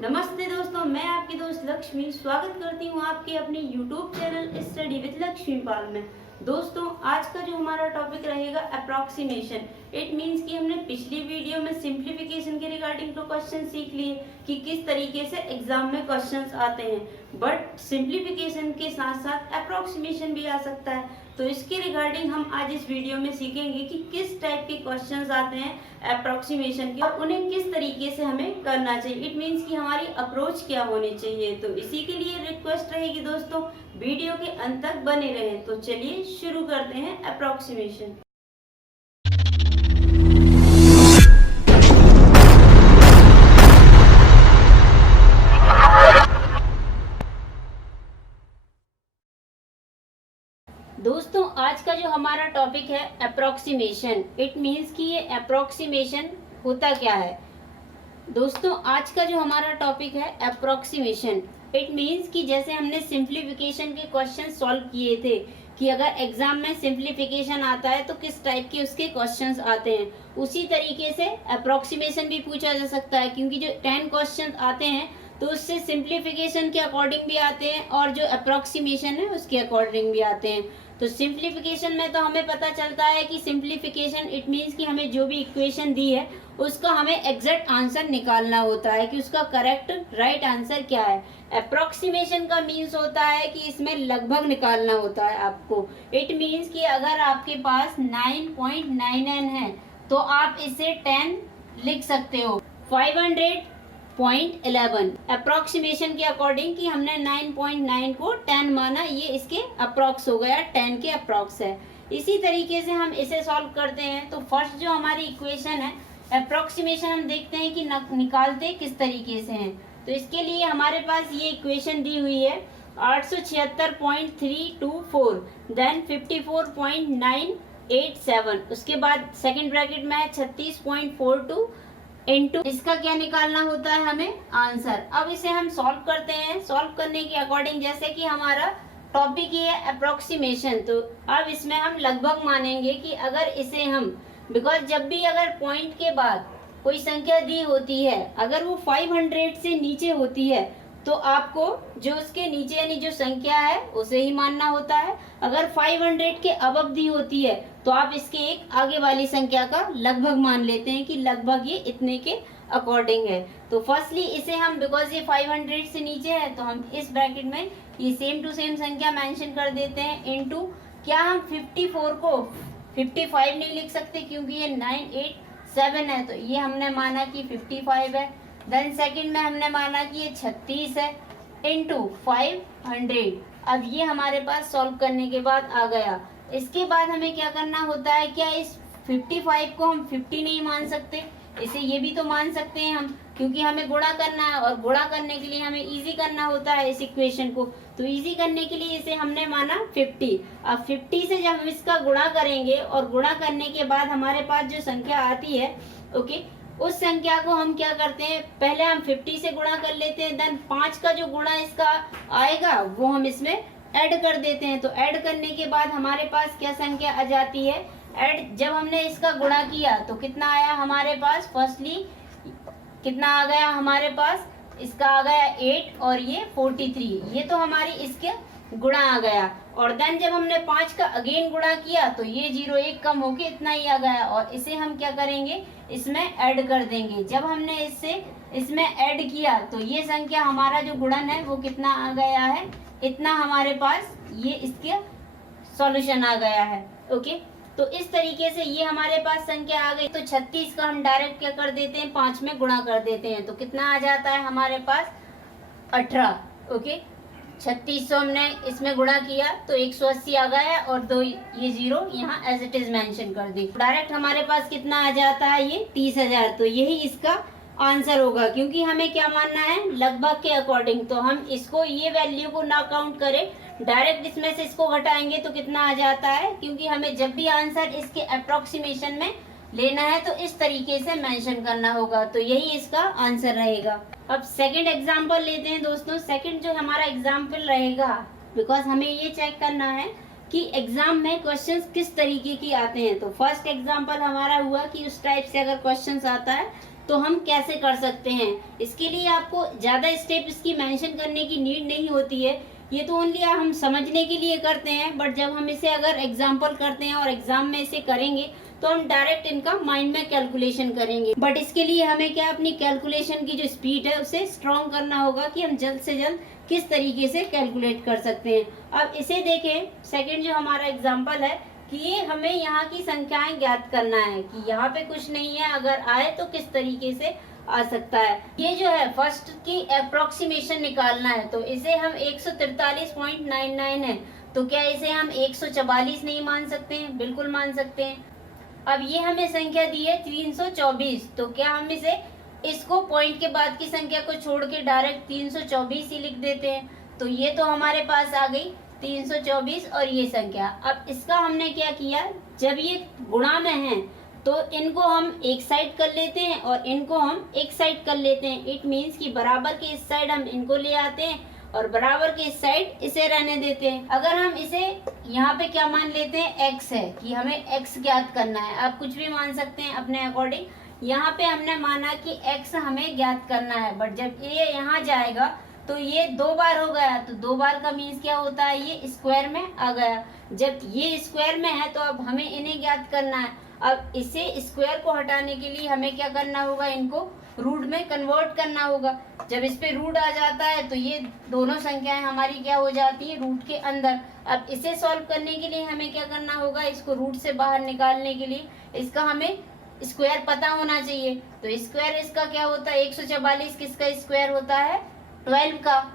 नमस्ते दोस्तों, मैं आपकी दोस्त लक्ष्मी स्वागत करती हूँ आपके अपने YouTube channel study with Lakshmi Pal में। दोस्तों, आज का जो हमारा टॉपिक रहेगा अप्रोक्सीमेशन। इट मीन्स कि हमने पिछली वीडियो में सिंप्लीफिकेशन के रिगार्डिंग तो क्वेश्चन सीख लिए कि किस तरीके से एग्जाम में क्वेश्चंस आते हैं, बट सिंप्लीफिकेशन के साथ साथ अप्रोक्सीमेशन भी आ सकता है। तो इसके रिगार्डिंग हम आज इस वीडियो में सीखेंगे कि किस टाइप के क्वेश्चंस आते हैं अप्रोक्सीमेशन के और उन्हें किस तरीके से हमें करना चाहिए। इट मीन्स कि हमारी अप्रोच क्या होनी चाहिए। तो इसी के लिए रिक्वेस्ट रहेगी दोस्तों, वीडियो के अंत तक बने रहें। तो चलिए शुरू करते हैं अप्रोक्सीमेशन। दोस्तों, आज का जो हमारा टॉपिक है अप्रोक्सीमेशन। इट मीन्स कि ये अप्रोक्सीमेशन होता क्या है। दोस्तों, आज का जो हमारा टॉपिक है अप्रोक्सीमेशन। इट मीन्स कि जैसे हमने सिंप्लीफिकेशन के क्वेश्चन सॉल्व किए थे कि अगर एग्जाम में सिंप्लीफिकेशन आता है तो किस टाइप के उसके क्वेश्चंस आते हैं, उसी तरीके से अप्रोक्सीमेशन भी पूछा जा सकता है। क्योंकि जो 10 क्वेश्चन आते हैं तो उससे सिंप्लीफिकेशन के अकॉर्डिंग भी आते हैं और जो अप्रोक्सीमेशन है उसके अकॉर्डिंग भी आते हैं। तो सिंप्लीफिकेशन में तो हमें पता चलता है कि सिंप्लीफिकेशन इट मीन्स कि हमें जो भी इक्वेशन दी है उसका हमें एग्जैक्ट आंसर निकालना होता है कि उसका करेक्ट राइट आंसर क्या है। अप्रोक्सीमेशन का मीन्स होता है कि इसमें लगभग निकालना होता है आपको। इट मीन्स कि अगर आपके पास 9.99 है तो आप इसे 10 लिख सकते हो। 500.11 अप्रोक्सीमेशन के अकॉर्डिंग कि हमने 9.9 को 10 माना, ये इसके अप्रोक्स हो गया, 10 के अप्रोक्स है। इसी तरीके से हम इसे सॉल्व करते हैं। तो फर्स्ट जो हमारी इक्वेशन है अप्रोक्सीमेशन, हम देखते हैं कि निकालते किस तरीके से हैं। तो इसके लिए हमारे पास ये इक्वेशन दी हुई है 876.324 देन 54.987, उसके बाद सेकंड ब्रैकेट में है 36.42 इनटू इसका क्या निकालना होता है हमें आंसर। अब इसे हम सॉल्व करते हैं। सॉल्व करने के अकॉर्डिंग जैसे कि हमारा टॉपिक ही है अप्रोक्सीमेशन, तो अब इसमें हम लगभग मानेंगे कि अगर इसे हम, बिकॉज जब भी अगर पॉइंट के बाद कोई संख्या दी होती है अगर वो 500 से नीचे होती है तो आपको जो उसके नीचे यानी जो संख्या है उसे ही मानना होता है। अगर 500 के अबव दी होती है तो आप इसके एक आगे वाली संख्या का लगभग मान लेते हैं कि लगभग ये इतने के अकॉर्डिंग है। तो फर्स्टली इसे हम, बिकॉज ये 500 से नीचे है तो हम इस ब्रैकेट में ये सेम टू सेम संख्या मेंशन कर देते हैं इनटू, क्या हम 54 को 55 नहीं लिख सकते क्योंकि ये 987 है तो ये हमने माना कि 55 है। देन सेकंड में हमने माना कि ये 36 है इनटू 500। अब ये हमारे पास सॉल्व करने के बाद आ गया। इसके बाद हमें क्या करना होता है, क्या इस 55 को हम 50 नहीं मान सकते, इसे ये भी तो मान सकते हैं हम, क्योंकि हमें गुणा करना है और गुणा करने के लिए हमें इजी करना होता है इस इक्वेशन को। तो इजी करने के लिए इसे हमने माना 50। अब 50 से जब हम इसका गुणा करेंगे और गुणा करने के बाद हमारे पास जो संख्या आती है ओके, उस संख्या को हम क्या करते हैं, पहले हम 50 से गुणा कर लेते हैं, देन 5 का जो गुणा इसका आएगा वो हम इसमें ऐड कर देते हैं। तो ऐड करने के बाद हमारे पास क्या संख्या आ जाती है, ऐड जब हमने इसका गुणा किया तो कितना आया हमारे पास, फर्स्टली कितना आ गया हमारे पास, इसका आ गया 8 और ये 43, ये तो हमारी इसके गुणा आ गया। और देन जब हमने 5 का अगेन गुणा किया तो ये 0 1 कम होके इतना ही आ गया और इसे हम क्या करेंगे, इसमें ऐड कर देंगे। जब हमने इसमें ऐड किया तो ये संख्या हमारा जो गुणन है वो कितना आ गया है, इतना हमारे पास ये इसके सॉल्यूशन आ गया है। ओके, तो इस तरीके से ये हमारे पास संख्या आ गई। तो 36 का हम डायरेक्ट क्या कर देते हैं, 5 में गुणा कर देते हैं तो कितना आ जाता है हमारे पास 18। ओके, 3600 हमने इसमें गुणा किया तो 180 आ गया और 2 ये 0 यहाँ एज इट इज मेंशन कर दी। डायरेक्ट हमारे पास कितना आ जाता है, ये 30,000। तो यही इसका आंसर होगा क्योंकि हमें क्या मानना है, लगभग के अकॉर्डिंग। तो हम इसको ये वैल्यू को ना काउंट करें, डायरेक्ट इसमें से इसको घटाएंगे तो कितना आ जाता है, क्योंकि हमें जब भी आंसर इसके अप्रोक्सीमेशन में लेना है तो इस तरीके से मेंशन करना होगा। तो यही इसका आंसर रहेगा। अब सेकंड एग्जांपल लेते हैं दोस्तों। सेकंड जो हमारा एग्जांपल रहेगा, बिकॉज हमें ये चेक करना है कि एग्जाम में क्वेश्चंस किस तरीके की आते हैं। तो फर्स्ट एग्जांपल हमारा हुआ कि उस टाइप से अगर क्वेश्चंस आता है तो हम कैसे कर सकते हैं। इसके लिए आपको ज़्यादा स्टेप इसकी मेंशन करने की नीड नहीं होती है, ये तो ओनली हम समझने के लिए करते हैं। बट जब हम इसे अगर एग्जाम्पल करते हैं और एग्जाम में इसे करेंगे तो हम डायरेक्ट इनका माइंड में कैलकुलेशन करेंगे। बट इसके लिए हमें क्या अपनी कैलकुलेशन की जो स्पीड है उसे स्ट्रॉन्ग करना होगा कि हम जल्द से जल्द किस तरीके से कैलकुलेट कर सकते हैं। अब इसे देखें, सेकंड जो हमारा एग्जाम्पल है कि ये हमें यहाँ की संख्याएं ज्ञात करना है कि यहाँ पे कुछ नहीं है, अगर आए तो किस तरीके से आ सकता है। ये जो है फर्स्ट की अप्रोक्सीमेशन निकालना है, तो इसे हम 143.99 है, तो क्या इसे हम 144 नहीं मान सकते हैं? बिल्कुल मान सकते हैं। अब ये हमें संख्या दी है 324, तो क्या हम इसको पॉइंट के बाद की संख्या को छोड़ के डायरेक्ट 324 ही लिख देते हैं? तो ये तो हमारे पास आ गई 324 और ये संख्या। अब इसका हमने क्या किया, जब ये गुणा में है तो इनको हम एक साइड कर लेते हैं और इनको हम एक साइड कर लेते हैं। इट मीन्स कि बराबर के इस साइड हम इनको ले आते हैं और बराबर के इस साइड इसे रहने देते हैं। अगर हम इसे यहाँ पे क्या मान लेते हैं, x है, कि हमें x ज्ञात करना है। आप कुछ भी मान सकते हैं अपने अकॉर्डिंग। यहाँ पे हमने माना कि x हमें ज्ञात करना है, बट जब ये यहाँ जाएगा तो ये 2 बार हो गया, तो 2 बार का मीन्स क्या होता है, ये स्क्वायर में आ गया। जब ये स्क्वायर में है तो अब हमें इन्हें ज्ञात करना है। अब इसे स्क्वायर को हटाने के लिए हमें क्या करना होगा, इनको रूट में कन्वर्ट करना होगा। जब इस पे रूट आ जाता है तो ये दोनों संख्याएं हमारी क्या हो जाती है, रूट के अंदर। अब इसे सॉल्व करने के लिए हमें क्या करना होगा, इसको रूट से बाहर निकालने के लिए इसका हमें स्क्वायर पता होना चाहिए। तो स्क्वायर इसका क्या होता है, 144 किसका स्क्वायर होता है, 12 का,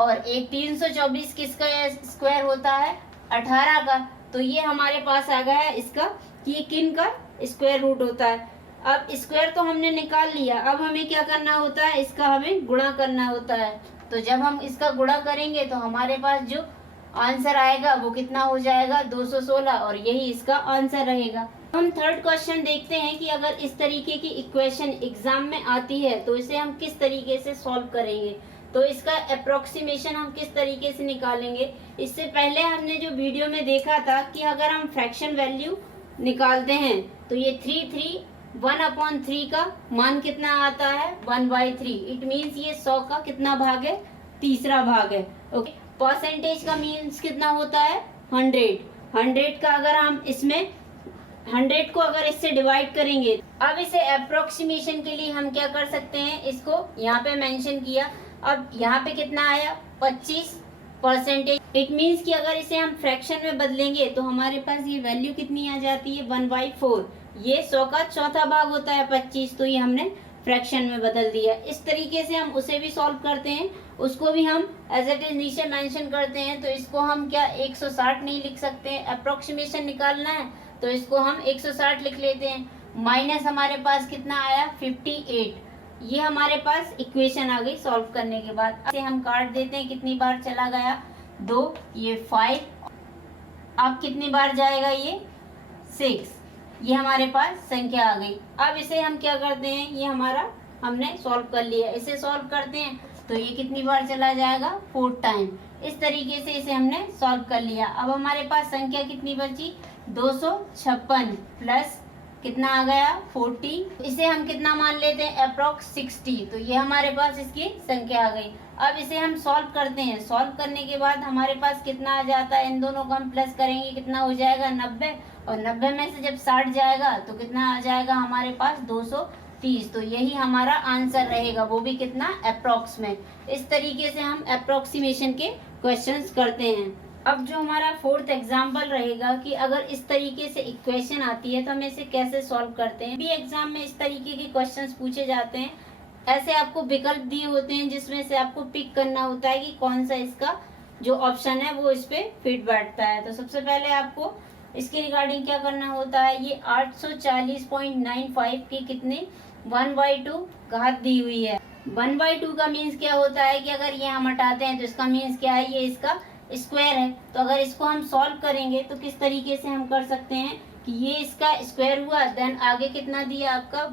और एक 324 किसका स्क्वायर होता है, 18 का। तो ये हमारे पास आ गया है इसका कि ये किन का स्क्वायर रूट होता है। अब स्क्वायर तो हमने निकाल लिया, अब हमें क्या करना होता है, इसका हमें गुणा करना होता है। तो जब हम इसका गुणा करेंगे तो हमारे पास जो आंसर आएगा वो कितना हो जाएगा, 216, और यही इसका आंसर रहेगा। हम थर्ड क्वेश्चन देखते हैं कि अगर इस तरीके की इक्वेशन एग्जाम में आती है तो इसे हम किस तरीके से सॉल्व करेंगे, तो इसका अप्रोक्सीमेशन हम किस तरीके से निकालेंगे। इससे पहले हमने जो वीडियो में देखा था कि अगर हम फ्रैक्शन वैल्यू निकालते हैं तो ये 1/3 का मान कितना आता है, 1/3। इट मीन्स ये 100 का कितना भाग है, तीसरा भाग है। ओके, परसेंटेज का मीन्स कितना होता है, 100 का अगर हम इसमें 100 को अगर इससे डिवाइड करेंगे। अब इसे अप्रोक्सीमेशन के लिए हम क्या कर सकते हैं, इसको यहाँ पे मेंशन किया। अब यहाँ पे कितना आया, 25%। इट मीन्स कि अगर इसे हम फ्रैक्शन में बदलेंगे तो हमारे पास ये वैल्यू कितनी आ जाती है, 1/4। ये 100 का चौथा भाग होता है 25, तो ये हमने फ्रैक्शन में बदल दिया। इस तरीके से हम उसे भी सॉल्व करते हैं, उसको भी हम एज इट इज नीचे मेंशन करते हैं। तो इसको हम क्या 160 नहीं लिख सकते हैं, अप्रोक्सीमेशन निकालना है तो इसको हम 160 लिख लेते हैं। माइनस हमारे पास कितना आया, 58। ये हमारे पास इक्वेशन आ गई सॉल्व करने के बाद। इसे हम काट देते हैं, कितनी बार चला गया, 2, ये 5, अब कितनी बार जाएगा, ये 6। ये हमारे पास संख्या आ गई। अब इसे हम क्या करते हैं, ये हमारा हमने सॉल्व कर लिया। इसे सॉल्व करते हैं तो ये कितनी बार चला जाएगा, 4 टाइम। इस तरीके से इसे हमने सॉल्व कर लिया। अब हमारे पास संख्या कितनी बची, 256 प्लस कितना आ गया, 40। इसे हम कितना मान लेते हैं, अप्रोक्स 60। तो ये हमारे पास इसकी संख्या आ गई। अब इसे हम सॉल्व करते हैं। सॉल्व करने के बाद हमारे पास कितना आ जाता है, इन दोनों को हम प्लस करेंगे, कितना हो जाएगा, 90। और 90 में से जब 60 जाएगा तो कितना आ जाएगा हमारे पास, 230। तो यही हमारा आंसर रहेगा, वो भी कितना, अप्रोक्स में। इस तरीके से हम अप्रोक्सीमेशन के क्वेश्चंस करते हैं। अब जो हमारा फोर्थ एग्जाम्पल रहेगा कि अगर इस तरीके से इक्वेशन आती है तो हम इसे कैसे सॉल्व करते हैं। भी एग्जाम में इस तरीके के क्वेश्चंस पूछे जाते हैं। ऐसे आपको विकल्प दिए होते हैं जिसमें से आपको पिक करना होता है कि कौन सा इसका जो ऑप्शन है वो इस पे फिट बैठता है। तो सबसे पहले आपको इसके रिगार्डिंग क्या करना होता है, ये 840.95 की कितने, 1/2 घात दी हुई है। 1/2 का मीन्स क्या होता है कि अगर ये हम हटाते हैं तो इसका मीन्स क्या है, ये इसका स्क्वायर है। तो अगर इसको हम सॉल्व करेंगे तो किस तरीके से हम कर सकते हैं कि ये इसका स्क्वायर हुआ, देन आगे कितना दिया आपका,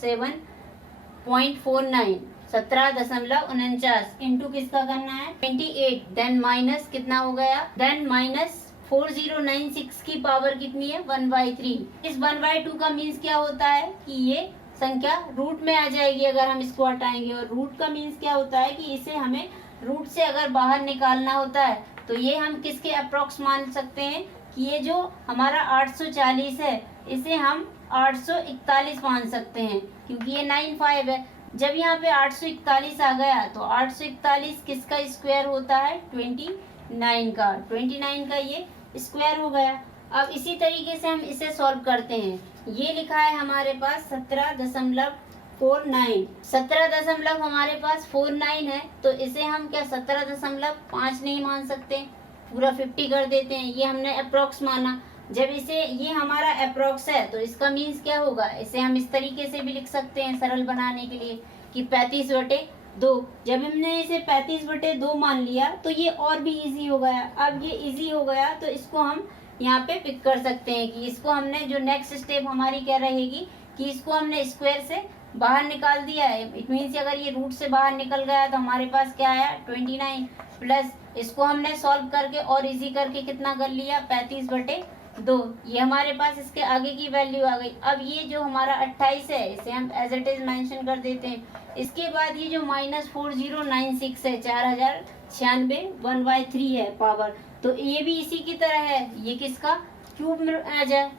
17.49, 17.49 इंटू किसका करना है, 28, देन माइनस कितना हो गया, देन माइनस 4096 की पावर कितनी है, 1/3। इस 1/2 का मीन्स क्या होता है कि ये संख्या रूट में आ जाएगी अगर हम इसको हटाएंगे। और रूट का मीन्स क्या होता है कि इसे हमें रूट से अगर बाहर निकालना होता है तो ये हम किसके अप्रोक्स मान सकते हैं कि ये जो हमारा 840 है इसे हम 841 मान सकते हैं, क्योंकि ये 95 है। जब यहाँ पे 841 आ गया तो 841 किसका स्क्वायर होता है? 29 का। 29 का ये स्क्वायर हो गया। अब इसी तरीके से हम इसे सॉल्व करते हैं। ये लिखा है हमारे पास 17.49। 17 हमारे पास 49 है, तो इसे हम क्या 17.5 नहीं मान सकते, पूरा 50 कर देते हैं। ये हमने अप्रोक्स माना। जब इसे ये हमारा अप्रोक्स है तो इसका मीन्स क्या होगा, इसे हम इस तरीके से भी लिख सकते हैं सरल बनाने के लिए कि 35/2। जब हमने इसे 35/2 मान लिया तो ये और भी इजी हो गया। अब ये इजी हो गया तो इसको हम यहाँ पे पिक कर सकते हैं कि इसको हमने जो नेक्स्ट स्टेप हमारी क्या रहेगी कि इसको हमने स्क्वायर से बाहर निकाल दिया है। इट मीन्स अगर ये रूट से बाहर निकल गया तो हमारे पास क्या आया 29 प्लस इसको हमने सॉल्व करके और इजी करके कितना कर लिया 35/2। ये हमारे पास इसके आगे की वैल्यू आ गई। अब ये जो हमारा 28 है इसे हम एज इट इज मेंशन कर देते हैं। इसके बाद ये जो -4096 है 4096 1/3 है पावर, तो ये भी इसी की तरह है। ये किसका क्यूब में आ जाए,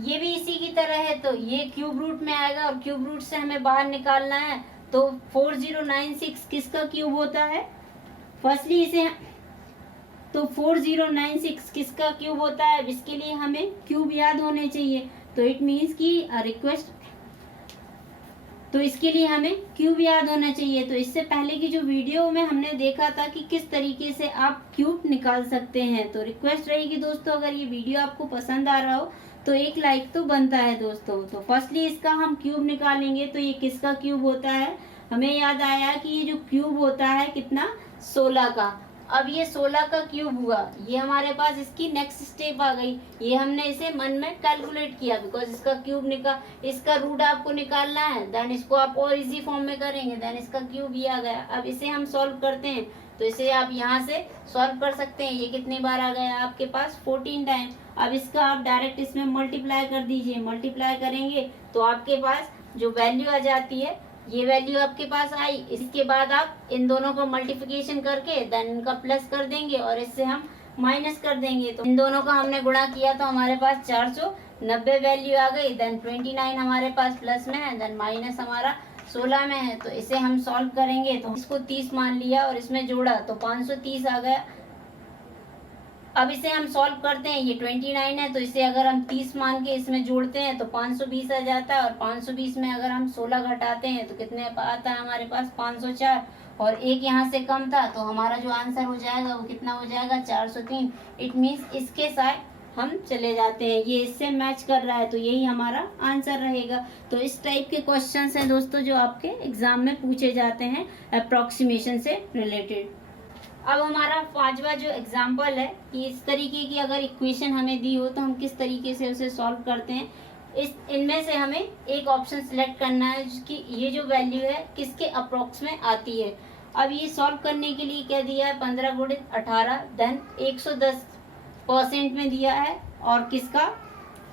ये भी इसी की तरह है तो ये क्यूब रूट में आएगा और क्यूब रूट से हमें बाहर निकालना है। तो 4096 किसका क्यूब होता है? फर्स्टली इसे तो 4096 किसका क्यूब होता है? इसके लिए हमें क्यूब याद होने चाहिए। तो इट मीन्स की रिक्वेस्ट, तो इसके लिए हमें क्यूब याद होना चाहिए। तो इससे पहले की जो वीडियो में हमने देखा था कि किस तरीके से आप क्यूब निकाल सकते हैं। तो रिक्वेस्ट रहेगी दोस्तों, अगर ये वीडियो आपको पसंद आ रहा हो तो एक लाइक तो बनता है दोस्तों। तो फर्स्टली इसका हम क्यूब निकालेंगे। तो ये किसका क्यूब होता है? हमें याद आया कि ये जो क्यूब होता है कितना 16 का। अब ये 16 का क्यूब हुआ, ये हमारे पास इसकी नेक्स्ट स्टेप आ गई। ये हमने इसे मन में कैलकुलेट किया बिकॉज इसका क्यूब इसका रूट आपको निकालना है। देन इसको आप और इजी फॉर्म में करेंगे, देन इसका क्यूब ये आ गया। अब इसे हम सॉल्व करते हैं तो इसे आप यहाँ से सॉल्व कर सकते हैं। ये कितनी बार आ गया आपके पास 14 टाइम। अब इसका आप डायरेक्ट इसमें मल्टीप्लाई कर दीजिए। मल्टीप्लाई करेंगे तो आपके पास जो वैल्यू आ जाती है ये वैल्यू आपके पास आई। इसके बाद आप इन दोनों को मल्टीप्लिकेशन करके देन इनका प्लस कर देंगे और इससे हम माइनस कर देंगे। तो इन दोनों का हमने गुणा किया तो हमारे पास 490 वैल्यू आ गई। देन 29 हमारे पास प्लस में है, देन माइनस हमारा 16 में है। तो इसे हम सॉल्व करेंगे तो इसको 30 मान लिया और इसमें जोड़ा तो 530 आ गया। अब इसे हम सॉल्व करते हैं। ये 29 है तो इसे अगर हम 30 मान के इसमें जोड़ते हैं तो 520 आ जाता है। और 520 में अगर हम 16 घटाते हैं तो कितने आता है हमारे पास 504। और एक यहाँ से कम था तो हमारा जो आंसर हो जाएगा वो कितना हो जाएगा 403। इट मीन्स इसके साथ हम चले जाते हैं, ये इससे मैच कर रहा है तो यही हमारा आंसर रहेगा। तो इस टाइप के क्वेश्चंस हैं दोस्तों जो आपके एग्जाम में पूछे जाते हैं अप्रोक्सीमेशन से रिलेटेड। अब हमारा 5वां जो एग्जाम्पल है कि इस तरीके की अगर इक्वेशन हमें दी हो तो हम किस तरीके से उसे सॉल्व करते हैं। इनमें से हमें एक ऑप्शन सिलेक्ट करना है जिसकी ये जो वैल्यू है किसके अप्रोक्स में आती है। अब ये सॉल्व करने के लिए क्या दिया है 15 × 18 देन 110% में दिया है और किसका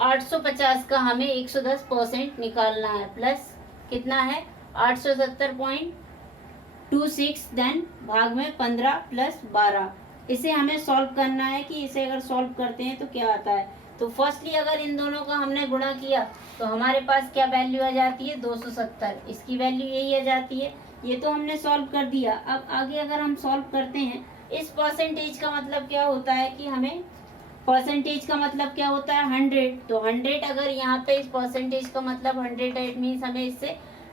850 का हमें 110% निकालना है। प्लस कितना है 870.26 देन भाग में 15 + 12। इसे हमें सॉल्व करना है कि इसे अगर सॉल्व करते हैं तो क्या आता है। तो फर्स्टली अगर इन दोनों का हमने गुणा किया तो हमारे पास क्या वैल्यू आ जाती है 270। इसकी वैल्यू यही आ जाती है। ये तो हमने सॉल्व कर दिया। अब आगे अगर हम सॉल्व करते हैं इस परसेंटेज का मतलब क्या होता है कि हमें परसेंटेज का मतलब क्या होता है 100। तो 100 अगर यहाँ पे इस परसेंटेज का मतलब 100 है इट मीन्स हमें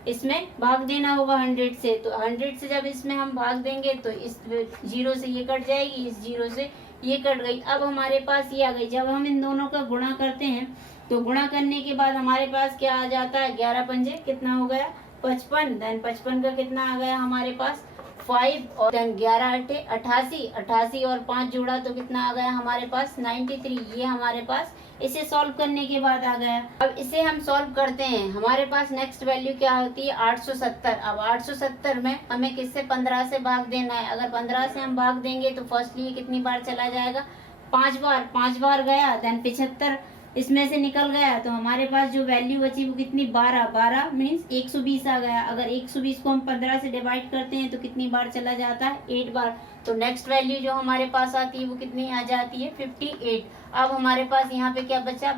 इसमें भाग देना होगा 100 से। तो 100 से जब इसमें हम भाग देंगे तो इस 0 से ये कट जाएगी, इस 0 से ये कट गई। अब हमारे पास ये आ गई। जब हम इन दोनों का गुणा करते हैं तो गुणा करने के बाद हमारे पास क्या आ जाता है 11 पंजे कितना हो गया 55। देन 55 का कितना आ गया हमारे पास 5 और देन 11 × 8 88। 88 और 5 जोड़ा तो कितना आ गया हमारे पास 93। ये हमारे पास इसे सॉल्व करने के बाद आ गया। अब इसे हम सॉल्व करते हैं। हमारे पास नेक्स्ट वैल्यू क्या होती है 870। अब 870 में हमें किससे 15 से भाग देना है। अगर 15 से हम भाग देंगे तो फर्स्टली कितनी बार चला जाएगा 5 बार। 5 बार गया। देन 75 इसमें से निकल गया तो हमारे पास जो वैल्यू बची वो कितनी 12, 12 मीन्स 120 आ गया। अगर 120 को हम 15 से डिवाइड करते हैं तो कितनी बार चला जाता है, 8 बार। तो नेक्स्ट वैल्यू जो हमारे पास आती है वो कितनी आ जाती है, 58। अब हमारे पास यहाँ पे क्या बचा,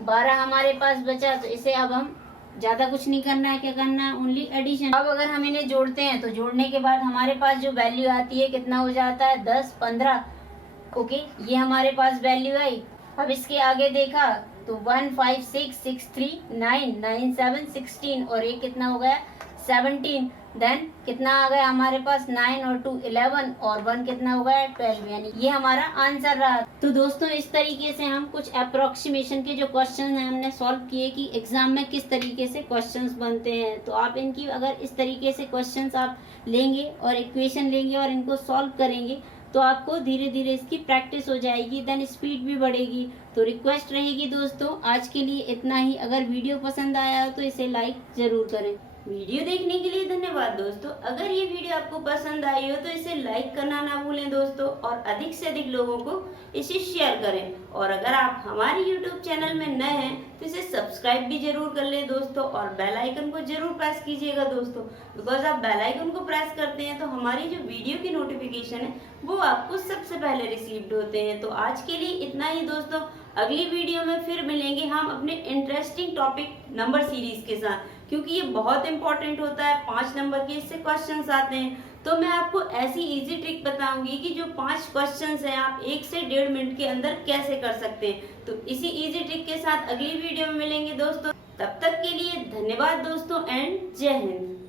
12 हमारे पास बचा। तो इसे अब हम ज्यादा कुछ नहीं करना है, क्या करना है, ओनली एडिशन। अब अगर हम इन्हें जोड़ते हैं तो जोड़ने के बाद हमारे पास जो वैल्यू आती है कितना हो जाता है, 10, 15। ओके, ये हमारे पास वैल्यू आई। अब इसके आगे देखा तो 1, 5, 6, 6, 3, 9, 9, 7, 16 और एक कितना हो गया, 17। देन कितना आ गया हमारे पास, 9 और 2 11 और 1 कितना हो गया, 12। यानी ये हमारा आंसर रहा। तो दोस्तों इस तरीके से हम कुछ अप्रोक्सीमेशन के जो क्वेश्चन हैं हमने सॉल्व किए कि एग्जाम में किस तरीके से क्वेश्चंस बनते हैं। तो आप इनकी अगर इस तरीके से क्वेश्चंस आप लेंगे और इक्वेशन लेंगे और इनको सॉल्व करेंगे तो आपको धीरे धीरे इसकी प्रैक्टिस हो जाएगी, देन स्पीड भी बढ़ेगी। तो रिक्वेस्ट रहेगी दोस्तों आज के लिए इतना ही। अगर वीडियो पसंद आया तो इसे लाइक जरूर करें। वीडियो देखने के लिए धन्यवाद दोस्तों। अगर ये वीडियो आपको पसंद आई हो तो इसे लाइक करना ना भूलें दोस्तों, और अधिक से अधिक लोगों को इसे शेयर करें। और अगर आप हमारे YouTube चैनल में नए हैं तो इसे सब्सक्राइब भी जरूर कर लें दोस्तों, और बेल आइकन को जरूर प्रेस कीजिएगा दोस्तों। बिकॉज आप बेल आइकन को प्रेस करते हैं तो हमारी जो वीडियो की नोटिफिकेशन है वो आपको सबसे पहले रिसीव्ड होते हैं। तो आज के लिए इतना ही दोस्तों। अगली वीडियो में फिर मिलेंगे हम अपने इंटरेस्टिंग टॉपिक नंबर सीरीज के साथ, क्योंकि ये बहुत इंपॉर्टेंट होता है। 5 नंबर के इससे क्वेश्चंस आते हैं। तो मैं आपको ऐसी इजी ट्रिक बताऊंगी कि जो 5 क्वेश्चंस हैं आप 1 से 1.5 मिनट के अंदर कैसे कर सकते हैं। तो इसी इजी ट्रिक के साथ अगली वीडियो में मिलेंगे दोस्तों। तब तक के लिए धन्यवाद दोस्तों एंड जय हिंद।